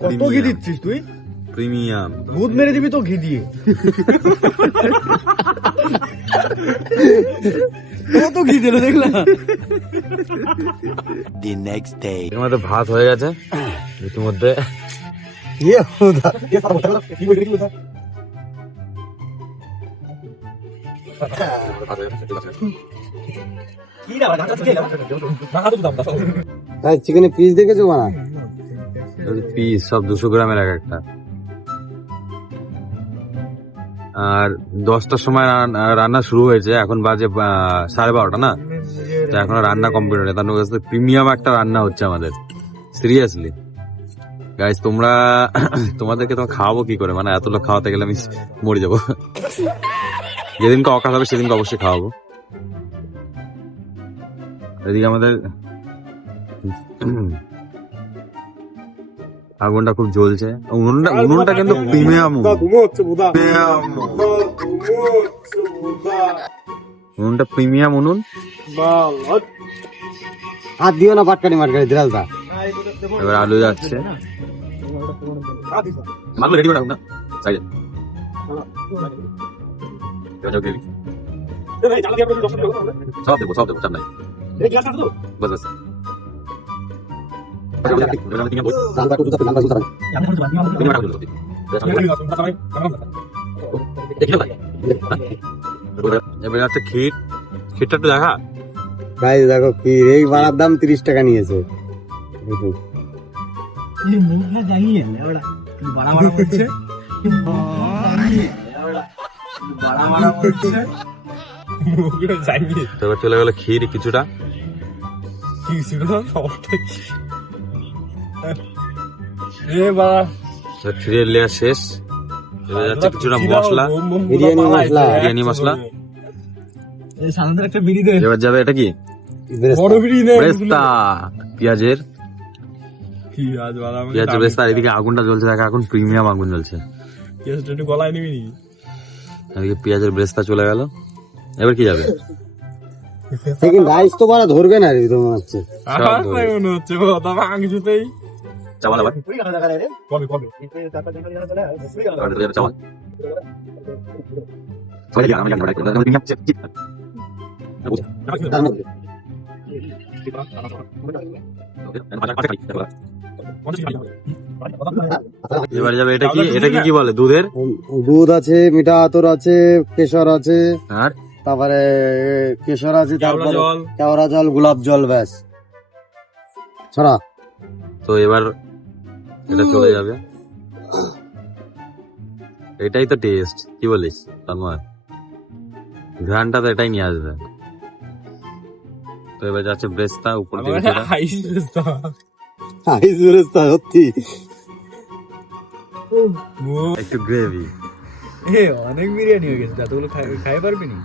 কত ঘি দিচ্ছিস তুই? প্রিমিয়াম ভূত মেরে দিবি তো ঘি দিয়ে। কত ঘি দিল দেখলা? The next day. এর মধ্যে ভাত হয়ে গেছে ইতিমধ্যে। চিকেনের পিস দেখেছো বানা? পিস সব 200 গ্রামের এক একটা। আর 10টার সময় রান্না শুরু হয়েছে, এখন বাজে 12:30 না, তো এখনো রান্না কমপ্লিট হয়নি। তার কাছে প্রিমিয়াম একটা রান্না হচ্ছে আমাদের, সিরিয়াসলি গাইস। তোমাদেরকে তো খাওয়াবো কি করে, মানে এত লোক খাওয়াতে গেলে আমি মরে যাবো। যেদিনকে অকাল হবে সেদিনকে অবশ্যই খাওয়াবো। এদিকে আমাদের আগুনটা খুব জ্বলছে। উনুনটা কিন্তু প্রিমিয়াম উনুনটা প্রিমিয়াম উনুন। হাত দিও না পাটকানি মাটকানি দিরালটা। এবার আলু যাচ্ছে, মাগলো রেডি করে রাখুন না সাইডে। সব দেবো চাপ নাই, বাস বাস। এবার আছে ক্ষীর। ক্ষীরটা একটু দেখা গাইস, দেখো কি এই বানার দাম 30 টাকা নিয়েছে। এবার চলে গেল ক্ষীর কিছুটা। ক্ষীরের লেয়ার শেষ। এবার যাচ্ছে কিছুটা মশলা, বিরিয়ানি মশলা। এবার যাবে এটা কি, ব্রেস্তা, পেঁয়াজের ব্রেস্তা। এদিকে আগুনটা জ্বলছে, দেখা এখন প্রিমিয়াম আগুন জ্বলছে। এদিকে পেঁয়াজের ব্রেস্তা চলে গেল। এবার কি যাবে, রাইস তো বাড়া ধরবে না রে, তোমার হচ্ছে চাওয়াল। আবার চাওয়াল এবার যাবে এটা কি, এটাকে কি বলে, দুধের দুধ আছে, মিঠা আতর আছে, কেশর আছে, আর তারপরে কেশর আছে, তারপরে কেওড়া জল, গোলাপ জল, ব্যাস ছড়া। তো এবার এটা চলে যাবে। এটাই তো টেস্ট, কি বলিস তন্ময়? ঘ্রাণটা তো এটাই নিয়ে আসবে। তো এবার যাচ্ছে ব্রেস্তা উপর দিকে, সত্যি একটু গ্রেভি। অনেক বিরিয়ানি হয়ে গেছে, এতগুলো খাই পারবি না।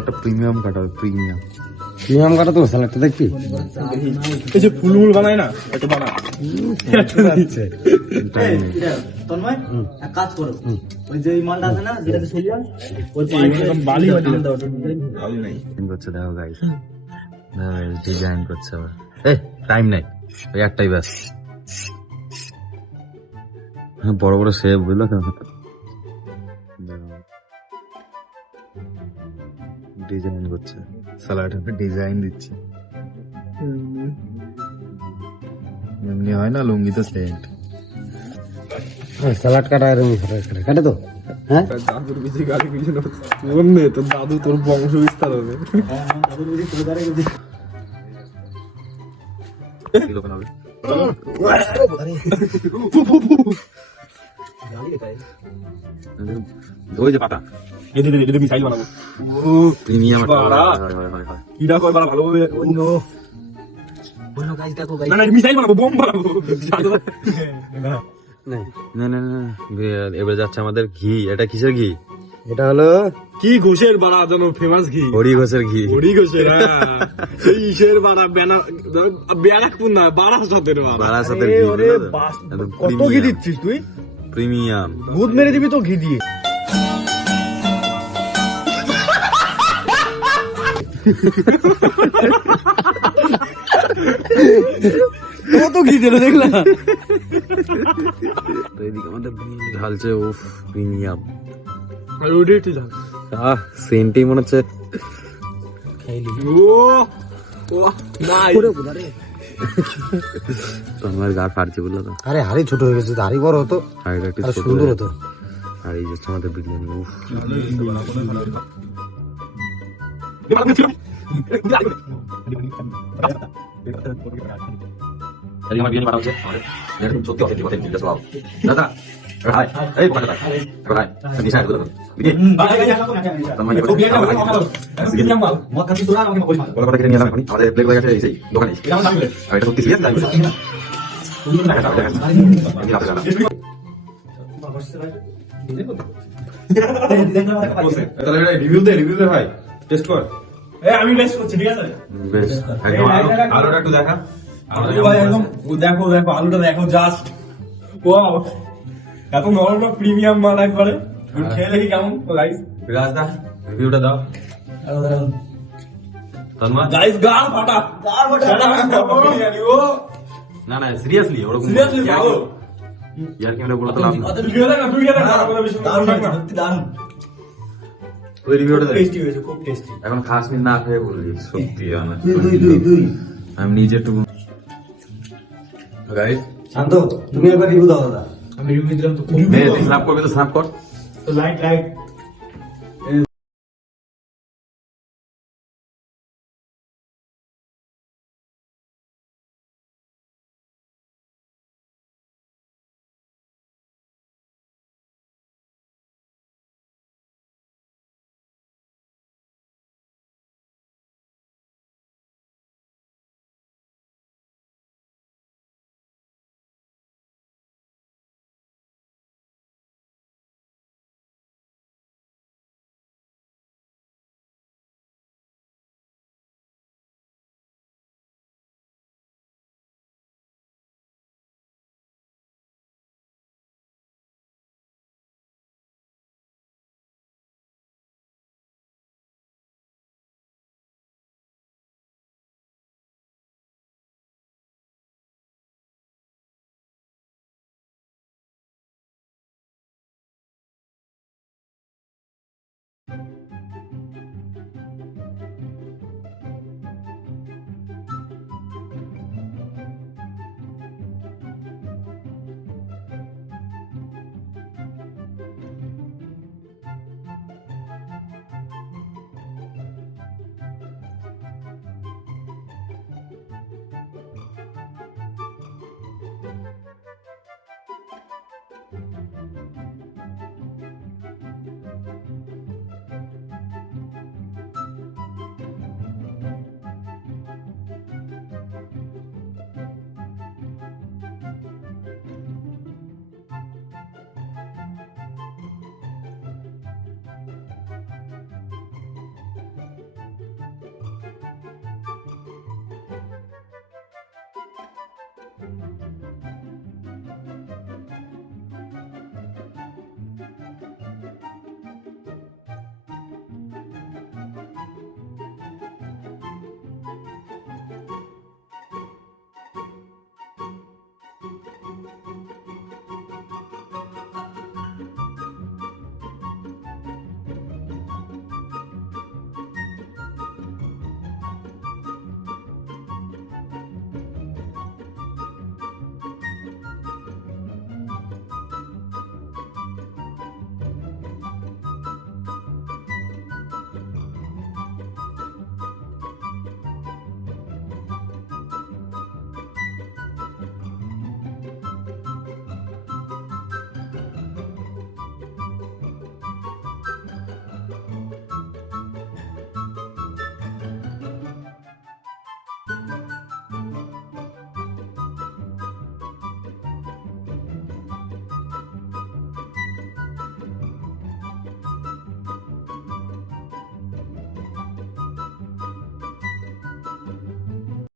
একটা প্রিমিয়াম কাটা, প্রিমিয়াম কাটা তো স্যালাডটা দেখবি। এই যে ফুলমুল বানায় না, এটা বানা। তন্ময় এক কাজ করো, ওই যে এই মালটা আছে না যেটাতে ছেলিয়ান, ওই বালি নাই করছে। দেখো গাইস, ডিজাইন করছে আবার। টাইম নাই, ওই একটাই ব্যাস। বড় বড় শেপ, বুঝলো তো? ডিজাইন করছে, স্যালাড ডিজাইন দিচ্ছে। এমনি হয় না, লুঙ্গি তো সেন্ট। স্যালাড কাটা এরকম কাটে তো। হ্যাঁ, দাদুর বেশি গালি কিছু না, বলবে তোর দাদু, তোর বংশ বিস্তার হবে। হবে ওই যে পাতা এটা মিসাইল বানাবো প্রিমিয়াম বাড়া। কিরা কয় বাড়া ভালো হবে না না মিসাইল বানাবো বোম বানাবো না না না এবারে যাচ্ছে আমাদের ঘি। এটা কিসের ঘি? এটা হলো কি ঘোষের বাড়া জানো ফেমাস ঘি হরি ঘোষের ঘি। হরি ঘোষের এই ইসের বাড়া ব্যারাকপুর না বারাসাতের বাড়া বারাসাতের ঘি কত ঘি দিচ্ছিস তুই? প্রিমিয়াম। ভূত মেরে দিবি তো ঘি দিয়ে। কত ঘি দিল দেখলা? তো এদিকে আমাদের বিরিয়ানি ঢালছে। উফ প্রিমিয়াম। সেন্টেই মনে হচ্ছে তোমার গা ফাটছে বুঝলো তো। আরে হাড়ি ছোট হয়ে গেছে, হাড়ি বড় হতো হাড়িটা একটু আর ছোট সুন্দর হতো। আর এই হচ্ছে আমাদের বিরিয়ানি। উফ আমার বিরিয়ানি বানাচ্ছে সত্যি অথেন্টিক অথেন্টিক সব দাদা ভাই এই বোকা দাদা ভাই নিশা করে দাও তোমার বিরিয়ানি মদ খাচ্ছিস তোরা আমাকে বলিস না। বলা কথা নিয়ে এলাম এখন আমাদের প্লেট হয়ে গেছে এই দোকানে। আর এটা সত্যি সিরিয়াস না রিভিউ দে ভাই টেস্ট কর। আমি বেশ করছি ঠিক আছে বেশ একদম আলোটা একটু দেখা। ভাই একদম দেখো দেখো আলুটা দেখো জাস্ট ওয়াও এত নরম না প্রিমিয়াম মাল একবারে খেয়ে দেখি কেমন তো গাইস রাজদা রিভিউটা দাও। তন্মা গাইস গাল ফাটা বিরিয়ানি ও না না সিরিয়াসলি ওরকম সিরিয়াসলি ভালো ইয়ার ক্যামেরা বলা তো লাভ না। তুই খেয়ে দেখ না তুই খেয়ে দেখ না কোনো বেশি দারুণ না সত্যি দারুণ। ওই রিভিউটা দে। টেস্টি হয়েছে খুব টেস্টি এখন খাস নি না খেয়ে বললি সত্যি না দুই আমি নিজে একটু গাইস শান্ত তুমি একবার রিভিউ দাও দাদা। আমি রিভিউ দিলাম তো স্ন্যাপ করবে তো স্ন্যাপ কর। লাইক